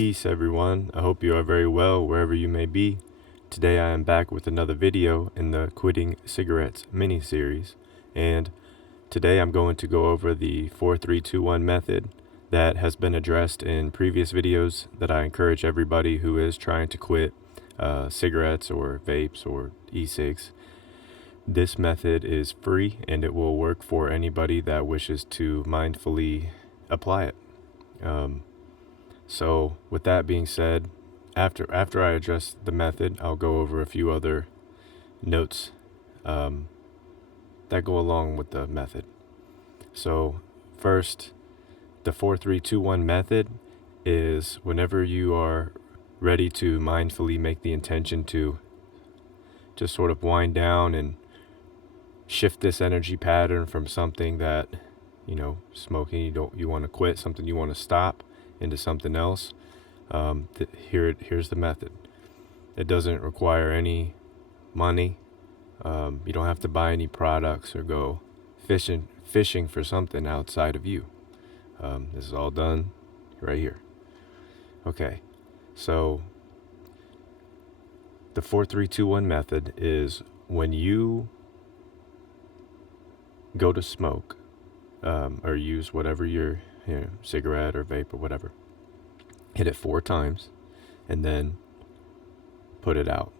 Peace everyone, I hope you are very well wherever you may be. Today I am back with another video in the Quitting Cigarettes mini-series, and today I'm going to go over the 4-3-2-1 method that has been addressed in previous videos that I encourage everybody who is trying to quit cigarettes or vapes or e-cigs. This method is free and it will work for anybody that wishes to mindfully apply it. So with that being said, after I address the method, I'll go over a few other notes that go along with the method. So first, the 4-3-2-1 method is whenever you are ready to mindfully make the intention to just sort of wind down and shift this energy pattern from something that, smoking you want to quit, something you want to stop, into something else. Here's the method. It doesn't require any money. You don't have to buy any products or go fishing for something outside of you. This is all done right here. Okay, so the 4-3-2-1 method is when you go to smoke or use whatever your cigarette or vape or whatever, hit it 4 times and then put it out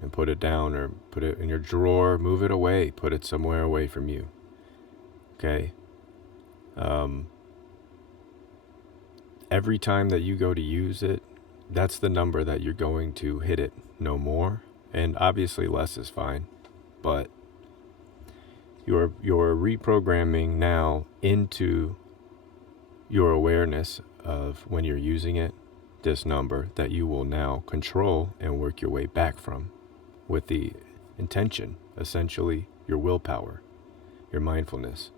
and put it down, or put it in your drawer, move it away, put it somewhere away from you. Okay. Every time that you go to use it, that's the number that you're going to hit it, no more. And obviously less is fine, but you're reprogramming now into your awareness of, when you're using it, this number that you will now control and work your way back from, with the intention, essentially your willpower, your mindfulness.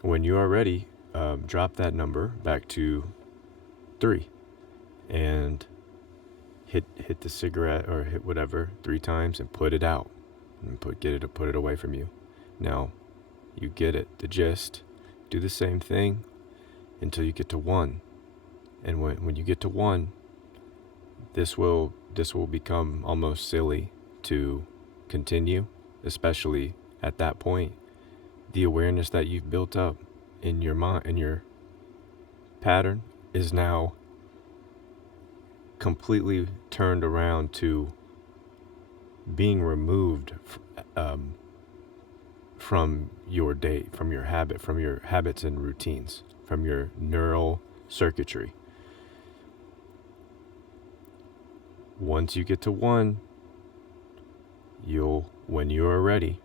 When you are ready, drop that number back to 3 and hit the cigarette or hit whatever 3 times and put it out and put it away from you. Now you get it, the gist. Do the same thing until you get to 1. And when you get to 1, this will become almost silly to continue, especially at that point. The awareness that you've built up in your mind, in your pattern, is now completely turned around to being removed from your day, from your habits and routines, from your neural circuitry. Once you get to 1, when you are ready,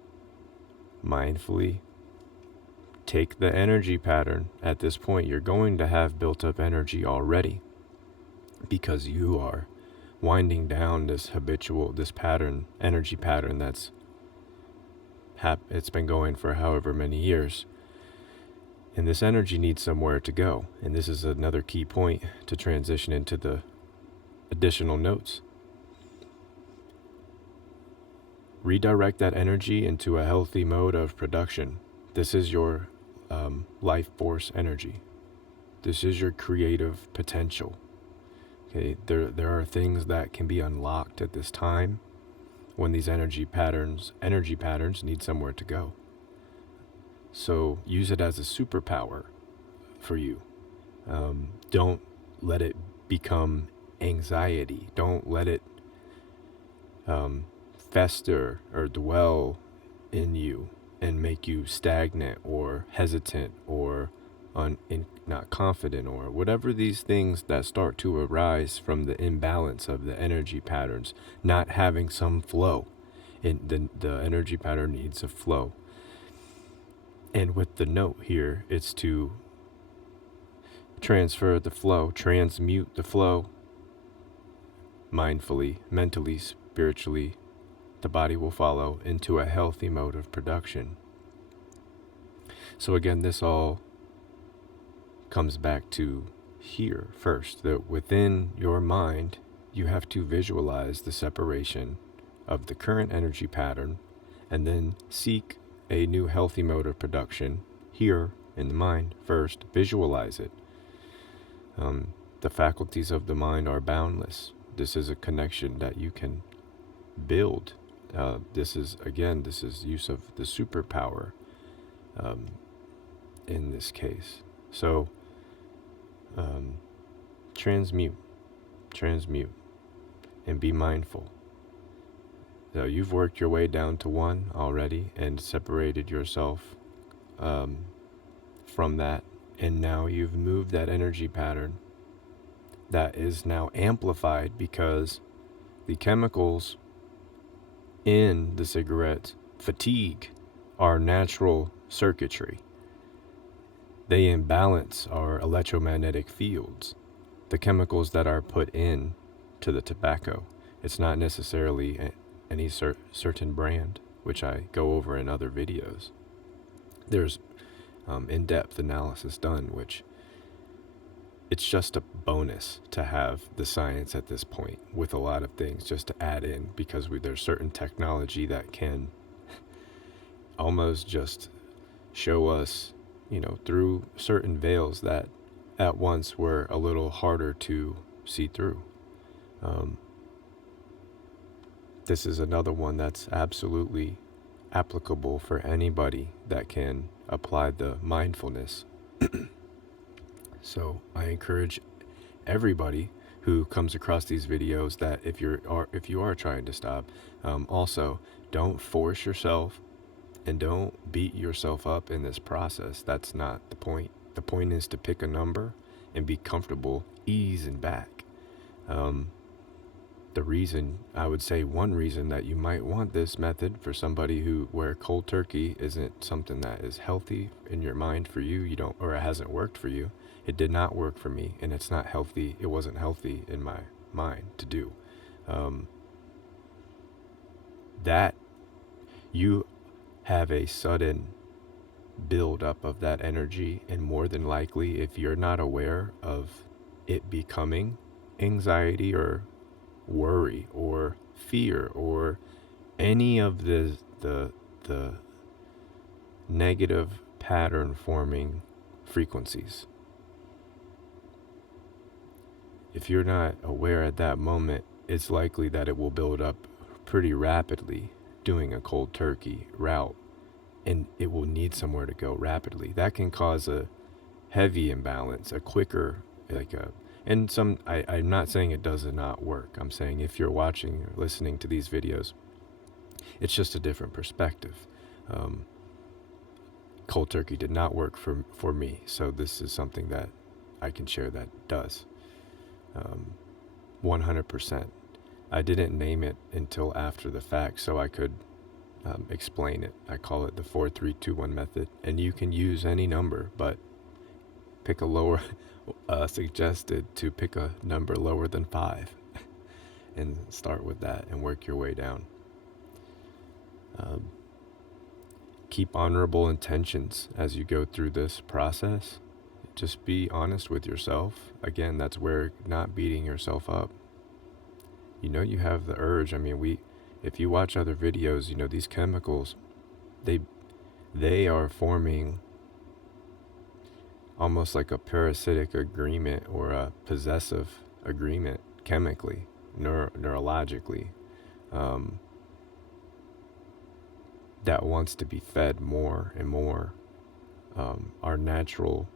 mindfully take the energy pattern. At this point, you're going to have built up energy already, because you are winding down this energy pattern that's it's been going for however many years. And this energy needs somewhere to go. And this is another key point to transition into the additional notes. Redirect that energy into a healthy mode of production. This is your life force energy. This is your creative potential. Okay, there are things that can be unlocked at this time when these energy patterns need somewhere to go. So use it as a superpower for you. Don't let it become anxiety. Don't let it fester or dwell in you and make you stagnant or hesitant or not confident, or whatever these things that start to arise from the imbalance of the energy patterns, not having some flow. The energy pattern needs a flow. And with the note here, it's to transfer the flow, transmute the flow mindfully, mentally, spiritually. The body will follow into a healthy mode of production. So again, this all comes back to here first, that within your mind, you have to visualize the separation of the current energy pattern and then seek a new healthy mode of production here in the mind first. Visualize it. The faculties of the mind are boundless. This is a connection that you can build. This is use of the superpower um, in this case. So, um, transmute, transmute, and be mindful. So you've worked your way down to one already and separated yourself from that, and now you've moved that energy pattern that is now amplified because the chemicals in the cigarette fatigue our natural circuitry. They imbalance our electromagnetic fields, the chemicals that are put in to the tobacco. It's not necessarily any certain brand, which I go over in other videos. There's in-depth analysis done, which it's just a bonus to have the science at this point with a lot of things just to add in, because there's certain technology that can almost just show us, through certain veils that at once were a little harder to see through. This is another one that's absolutely applicable for anybody that can apply the mindfulness. So I encourage everybody who comes across these videos that if you are trying to stop, also don't force yourself and don't beat yourself up in this process. That's not the point. The point is to pick a number and be comfortable, easing back. The reason, I would say one reason that you might want this method for somebody where cold turkey isn't something that is healthy in your mind for you, or it hasn't worked for you. It did not work for me, and it's not healthy. It wasn't healthy in my mind to do. That you have a sudden build up of that energy, and more than likely, if you're not aware of it becoming anxiety or worry or fear or any of the negative pattern forming frequencies, if you're not aware at that moment, it's likely that it will build up pretty rapidly doing a cold turkey route, and it will need somewhere to go rapidly. That can cause a heavy imbalance, a quicker, I'm not saying it does not work. I'm saying if you're watching or listening to these videos, it's just a different perspective. Cold turkey did not work for me, so this is something that I can share that does. 100%. I didn't name it until after the fact, so I could explain it. I call it the 4-3-2-1 method, and you can use any number, but pick a lower, suggested to pick a number lower than 5 and start with that and work your way down. Keep honorable intentions as you go through this process. Just be honest with yourself. Again, that's where not beating yourself up. You have the urge. If you watch other videos, these chemicals, they are forming almost like a parasitic agreement or a possessive agreement chemically, neurologically, that wants to be fed more and more. Our natural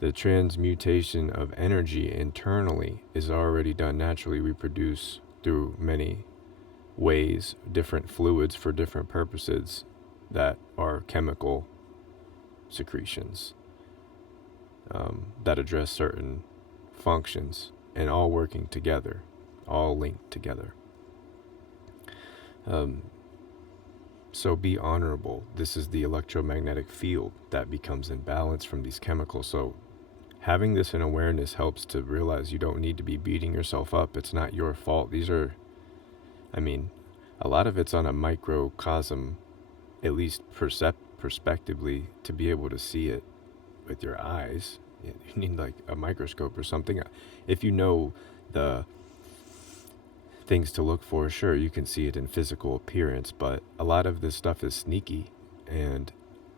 the transmutation of energy internally is already done naturally. We produce through many ways different fluids for different purposes that are chemical secretions that address certain functions, and all working together, all linked together. So be honorable. This is the electromagnetic field that becomes imbalanced from these chemicals. So having this in awareness helps to realize you don't need to be beating yourself up. It's not your fault. These are, a lot of it's on a microcosm, at least perspectively, to be able to see it with your eyes. You need like a microscope or something. If you know the things to look for, sure, you can see it in physical appearance, but a lot of this stuff is sneaky, and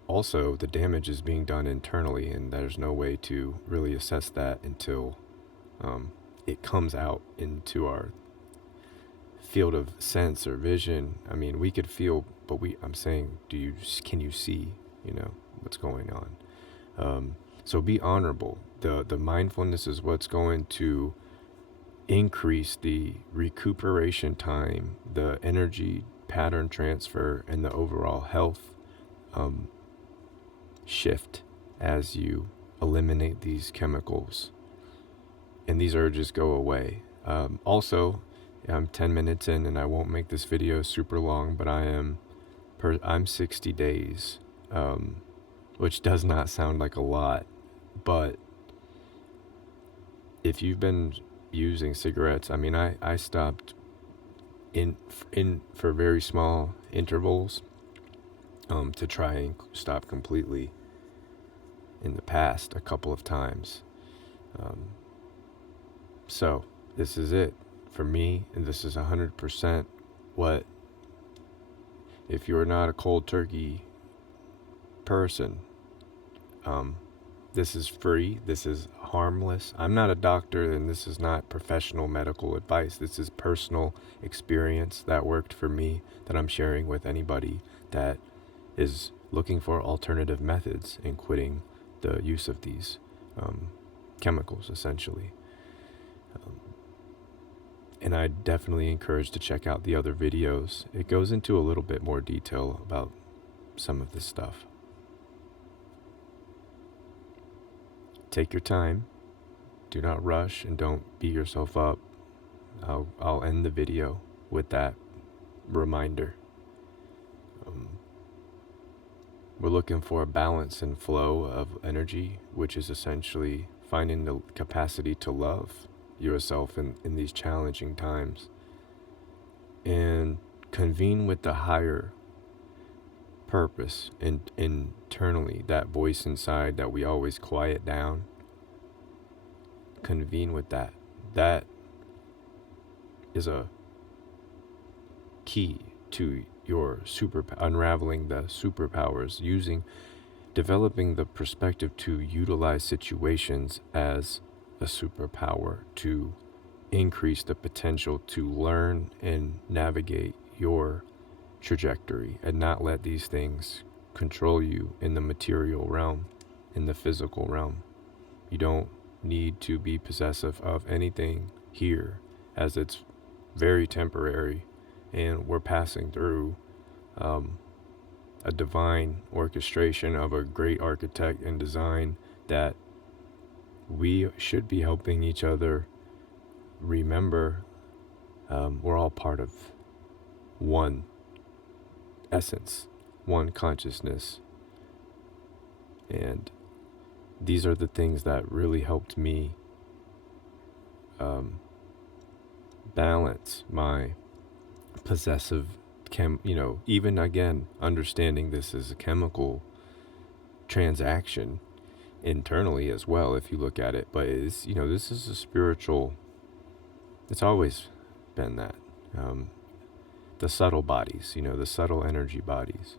also the damage is being done internally, and there's no way to really assess that until it comes out into our field of sense or vision. I mean, we could feel, but I'm saying, can you see, what's going on? So be honorable. The mindfulness is what's going to increase the recuperation time, the energy pattern transfer, and the overall health shift as you eliminate these chemicals and these urges go away. Also, I'm 10 minutes in and I won't make this video super long, but I'm 60 days, which does not sound like a lot, but if you've been using cigarettes, I mean, I stopped in for very small intervals to try and stop completely in the past a couple of times. So this is it for me, and this is 100% what, if you're not a cold turkey person, this is free, this is harmless. I'm not a doctor, and this is not professional medical advice. This is personal experience that worked for me that I'm sharing with anybody that is looking for alternative methods in quitting the use of these chemicals, essentially. And I definitely encourage to check out the other videos. It goes into a little bit more detail about some of this stuff. Take your time. Do not rush and don't beat yourself up. I'll end the video with that reminder. We're looking for a balance and flow of energy, which is essentially finding the capacity to love yourself in these challenging times and convene with the higher purpose and internally, that voice inside that we always quiet down. Convene with that. That is a key to your unraveling the superpowers, developing the perspective to utilize situations as a superpower to increase the potential to learn and navigate your trajectory and not let these things control you in the material realm, in the physical realm. You don't need to be possessive of anything here, as it's very temporary, and we're passing through a divine orchestration of a great architect and design that we should be helping each other remember. We're all part of one essence, one consciousness. And these are the things that really helped me balance my possessive even again, understanding this is a chemical transaction internally as well, if you look at it. But it's, this is a spiritual, it's always been that. The subtle bodies, the subtle energy bodies.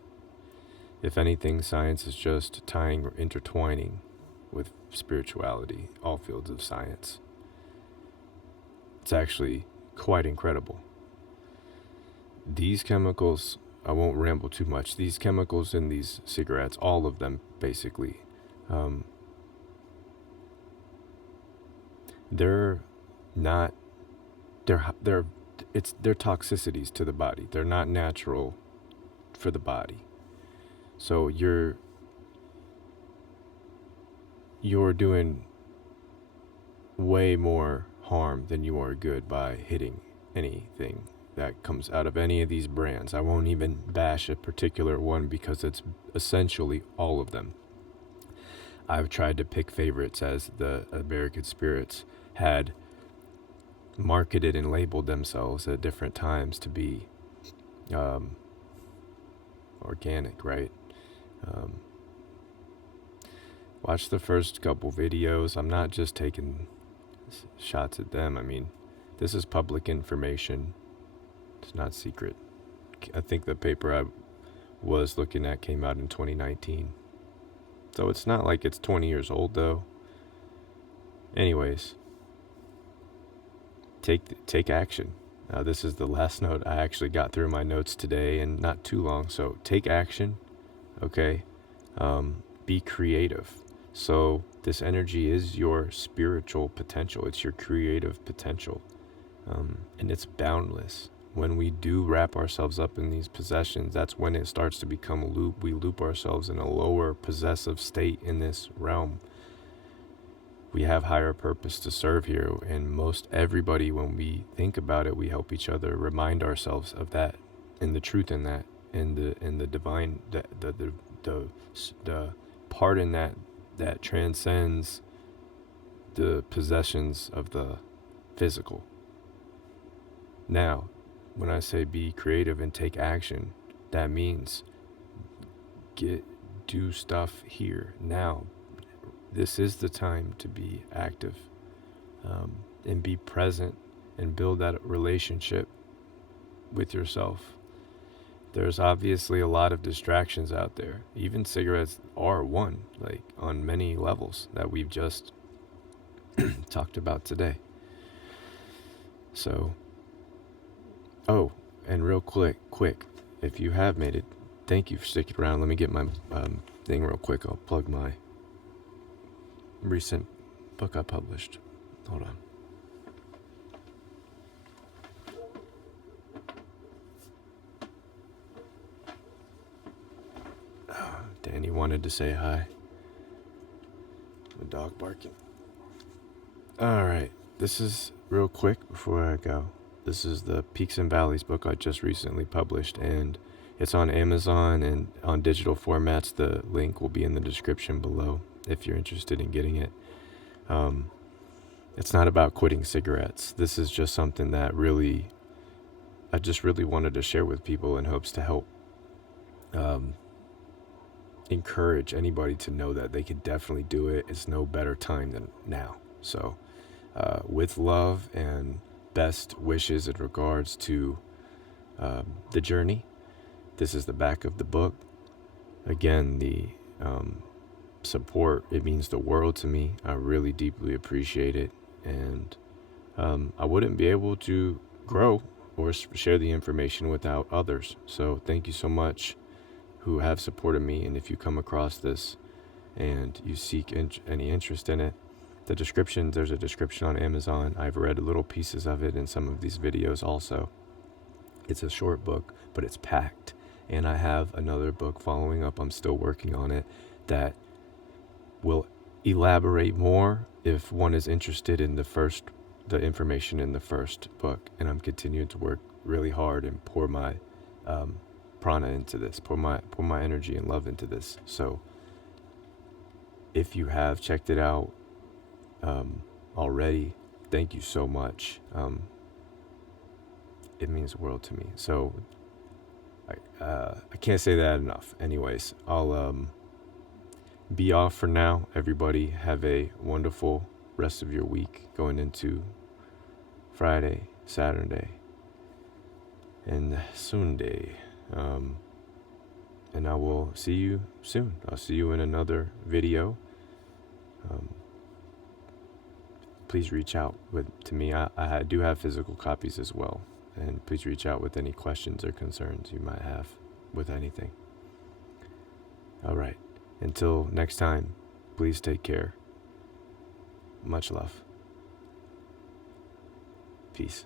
If anything, science is just tying or intertwining with spirituality, all fields of science. It's actually quite incredible. These chemicals, I won't ramble too much, these chemicals in these cigarettes, all of them basically, they're toxicities to the body. They're not natural for the body. So you're doing way more harm than you are good by hitting anything that comes out of any of these brands. I won't even bash a particular one because it's essentially all of them. I've tried to pick favorites, as the American Spirits had marketed and labeled themselves at different times to be organic, right? Watch the first couple videos. I'm not just taking shots at them. I mean, this is public information. It's not secret. I think the paper I was looking at came out in 2019. So it's not like it's 20 years old though. Anyways, take action. This is the last note. I actually got through my notes today and not too long. So take action, okay? Be creative. So this energy is your spiritual potential. It's your creative potential. And it's boundless. When we do wrap ourselves up in these possessions, that's when it starts to become a loop. We loop ourselves in a lower possessive state in this realm. We have higher purpose to serve here, and most everybody, when we think about it, we help each other remind ourselves of that, and the truth in that, and the divine, the part in that transcends the possessions of the physical. Now, when I say be creative and take action, that means do stuff here now. This is the time to be active, and be present and build that relationship with yourself. There's obviously a lot of distractions out there. Even cigarettes are one, like on many levels that we've just talked about today. So, oh, and real quick, if you have made it, thank you for sticking around. Let me get my thing real quick. I'll plug my recent book I published. Hold on. Oh, Danny wanted to say hi. The dog barking. All right. This is real quick before I go. This is the Peaks and Valleys book I just recently published, and it's on Amazon and on digital formats. The link will be in the description below if you're interested in getting it. It's not about quitting cigarettes. This is just something that I just really wanted to share with people in hopes to help encourage anybody to know that they can definitely do it. It's no better time than now. So with love and best wishes in regards to the journey, this is the back of the book. Again, the support, it means the world to me. I really deeply appreciate it, and I wouldn't be able to grow or share the information without others. So thank you so much who have supported me, and if you come across this and you seek any interest in it, there's a description on Amazon. I've read little pieces of it in some of these videos also. It's a short book, but it's packed, and I have another book following up. I'm still working on it that will elaborate more if one is interested in the information in the first book. And I'm continuing to work really hard and pour my prana into this, pour my energy and love into this. So if you have checked it out already, thank you so much. It means the world to me. So I can't say that enough. Anyways, I'll be off for now. Everybody have a wonderful rest of your week going into Friday, Saturday, and Sunday. And I will see you soon. I'll see you in another video. Please reach out to me. I do have physical copies as well. And please reach out with any questions or concerns you might have with anything. All right. Until next time, please take care. Much love. Peace.